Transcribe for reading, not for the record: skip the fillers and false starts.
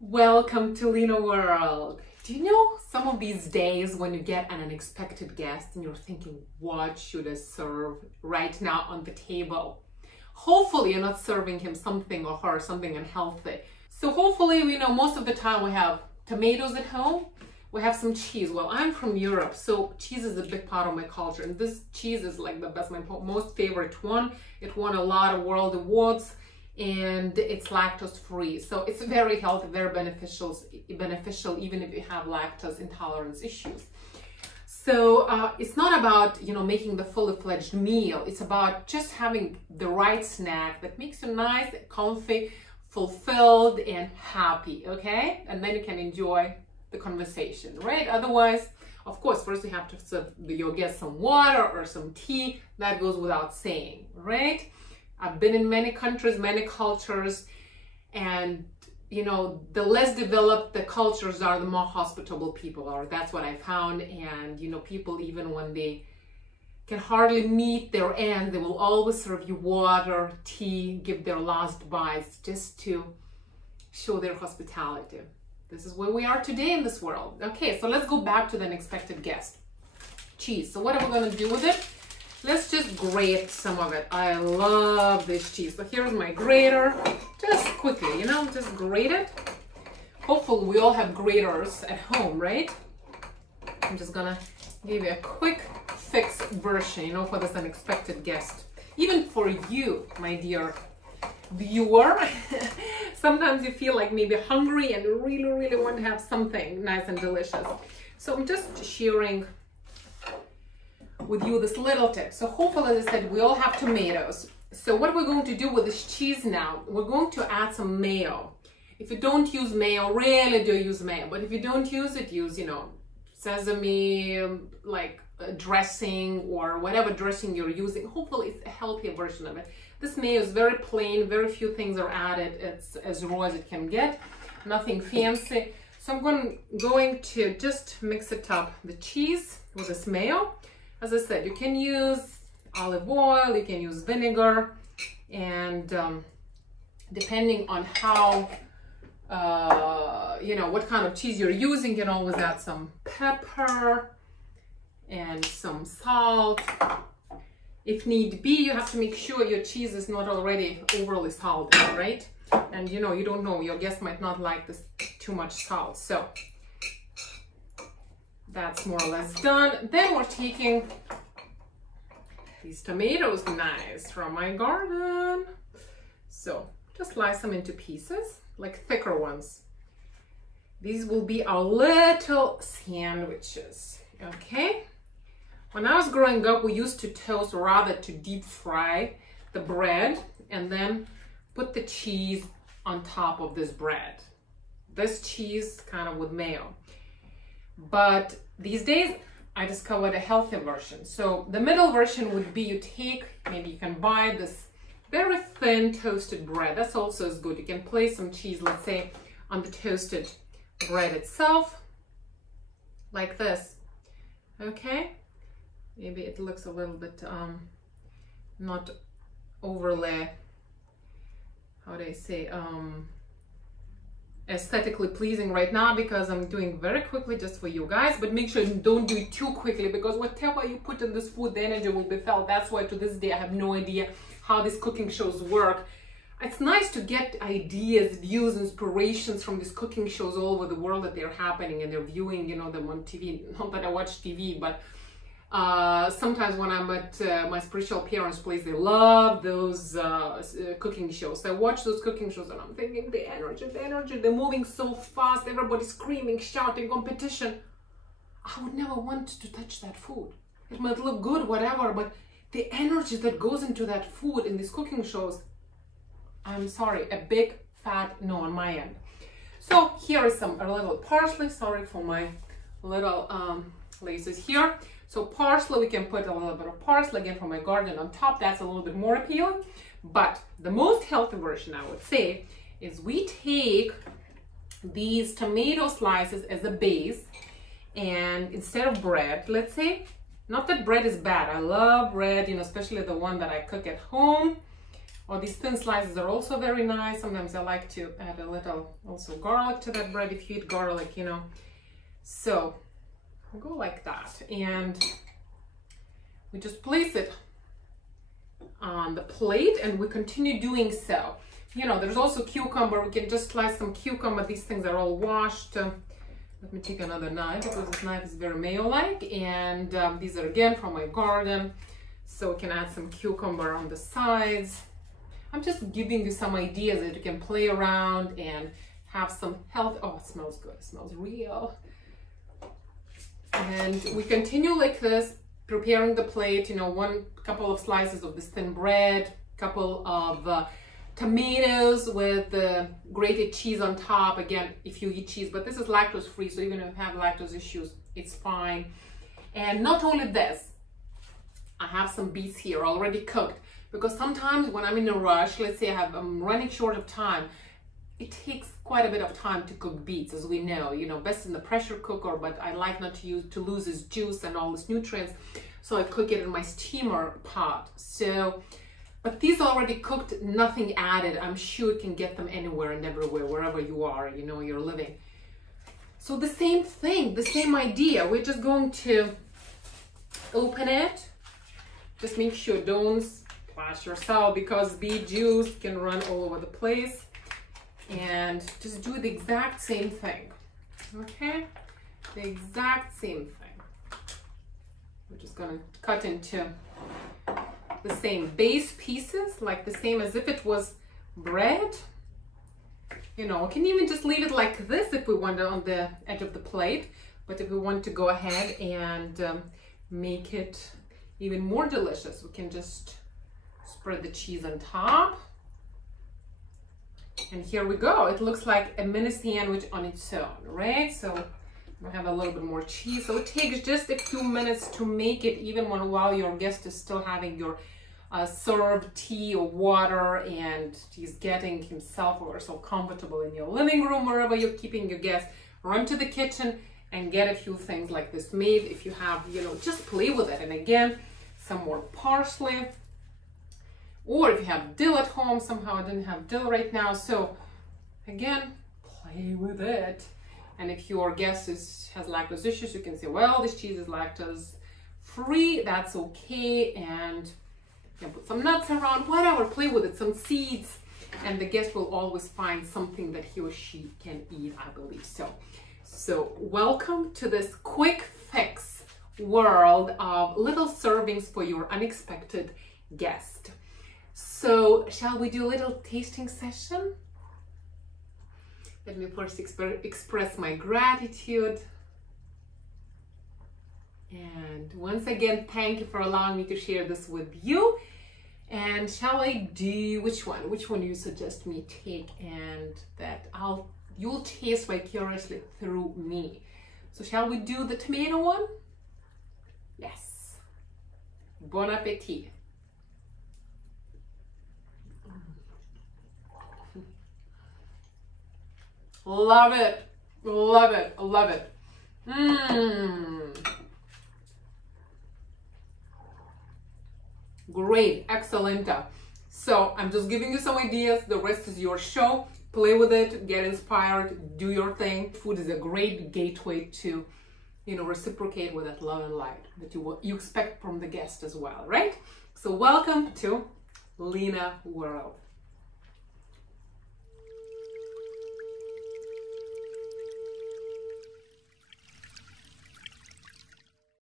Welcome to Lena World. Do you know some of these days when you get an unexpected guest and you're thinking, what should I serve right now on the table? Hopefully you're not serving him something or her something unhealthy. So hopefully, most of the time we have tomatoes at home. We have some cheese. Well, I'm from Europe, so cheese is a big part of my culture. And this cheese is like the best, my most favorite one. It won a lot of world awards. And it's lactose free, so it's very healthy, very beneficial even if you have lactose intolerance issues. So it's not about making the fully fledged meal. It's about just having the right snack that makes you nice, comfy, fulfilled, and happy. Okay, and then you can enjoy the conversation, right? Otherwise, of course, first you have to serve your guests some water or some tea. That goes without saying, right? I've been in many countries, many cultures, and the less developed the cultures are, the more hospitable people are. That's what I found. And people, even when they can hardly meet their end, they will always serve you water, tea, give their last bites just to show their hospitality. This is where we are today in this world. Okay, so let's go back to the unexpected guest. Cheese. So what are we going to do with it? Let's just grate some of it. I love this cheese. So here's my grater. Just quickly, just grate it. Hopefully we all have graters at home, right? I'm just gonna give you a quick fix version, for this unexpected guest. Even for you, my dear viewer. Sometimes you feel like maybe hungry and really, really want to have something nice and delicious. So I'm just sharing with you this little tip. So hopefully, as I said, we all have tomatoes. So what we're going to do with this cheese now, we're going to add some mayo. If you don't use mayo, rarely do use mayo, but if you don't use it, use, sesame, like dressing or whatever dressing you're using. Hopefully it's a healthier version of it. This mayo is very plain, very few things are added. It's as raw as it can get, nothing fancy. So I'm going to just mix it up, the cheese with this mayo. As I said, you can use olive oil, you can use vinegar, and depending on how, what kind of cheese you're using, you can always add some pepper and some salt. If need be, you have to make sure your cheese is not already overly salty, right? And you don't know, your guest might not like this too much salt. So that's more or less done. Then we're taking these tomatoes, nice, from my garden. So just slice them into pieces, like thicker ones. These will be our little sandwiches, okay? When I was growing up, we used to toast, or rather to deep fry the bread and then put the cheese on top of this bread. This cheese kind of with mayo. But these days, I discovered a healthy version. So the middle version would be you take, maybe you can buy this very thin toasted bread. That's also as good. You can place some cheese, let's say, on the toasted bread itself, like this. Okay? Maybe it looks a little bit not overly, how do I say, aesthetically pleasing right now, because I'm doing very quickly just for you guys. But make sure you don't do it too quickly, because whatever you put in this food, the energy will be felt. That's why to this day I have no idea how these cooking shows work. It's nice to get ideas, views, inspirations from these cooking shows all over the world that they're happening and they're viewing, them on TV. Not that I watch TV, but sometimes when I'm at my spiritual parents' place, they love those cooking shows. So I watch those cooking shows and I'm thinking, the energy, they're moving so fast, everybody's screaming, shouting, competition. I would never want to touch that food. It might look good, whatever, but the energy that goes into that food in these cooking shows, I'm sorry, a big fat no on my end. So here is a little parsley. Sorry for my little laces here. So parsley, we can put a little bit of parsley again from my garden on top. That's a little bit more appealing. But the most healthy version, I would say, is we take these tomato slices as a base, and instead of bread, let's say, not that bread is bad. I love bread, especially the one that I cook at home. Or these thin slices are also very nice. Sometimes I like to add a little also garlic to that bread if you eat garlic, you know. So I'll go like that, and we just place it on the plate, and we continue doing so. You know, there's also cucumber. We can just slice some cucumber. These things are all washed. Let me take another knife because this knife is very mayo-like, and these are again from my garden. So we can add some cucumber on the sides. I'm just giving you some ideas that you can play around and have some health. Oh, it smells good. It smells real. And we continue like this, preparing the plate, you know, one couple of slices of this thin bread, couple of tomatoes with grated cheese on top. Again, if you eat cheese, but this is lactose free, so even if you have lactose issues, it's fine. And not only this, I have some beets here already cooked, because sometimes when I'm in a rush, let's say I'm running short of time, it takes quite a bit of time to cook beets, as we know, you know, best in the pressure cooker, but I like not to lose its juice and all its nutrients, so I cook it in my steamer pot. So, but these are already cooked, nothing added. I'm sure you can get them anywhere and everywhere, wherever you are, you know, you're living. So the same thing, the same idea. We're just going to open it. Just make sure don't splash yourself, because beet juice can run all over the place. And just do the exact same thing, okay? The exact same thing. We're just gonna cut into the same base pieces, like the same as if it was bread. You know, we can even just leave it like this if we want it on the edge of the plate. But if we want to go ahead and make it even more delicious, we can just spread the cheese on top. And here we go. It looks like a mini sandwich on its own, right? So we have a little bit more cheese. So it takes just a few minutes to make it, even while your guest is still having your served tea or water, and he's getting himself or herself comfortable in your living room, wherever you're keeping your guest. Run to the kitchen and get a few things like this made. If you have, you know, just play with it. And again, some more parsley. Or if you have dill at home, somehow I didn't have dill right now. So again, play with it. And if your guest has lactose issues, you can say, well, this cheese is lactose free. That's okay. And you can put some nuts around, whatever, play with it, some seeds. And the guest will always find something that he or she can eat, I believe. So welcome to this quick fix world of little servings for your unexpected guest. So shall we do a little tasting session? Let me first express my gratitude. And once again, thank you for allowing me to share this with you. And shall I do, which one? Which one do you suggest me take, and that you'll taste vicariously through me? So shall we do the tomato one? Yes. Bon appetit. Love it, love it, love it. Great, excellent. So I'm just giving you some ideas. The rest is your show. Play with it, get inspired, do your thing. Food is a great gateway to, you know, reciprocate with that love and light that you expect from the guest as well, right? So welcome to Lena World.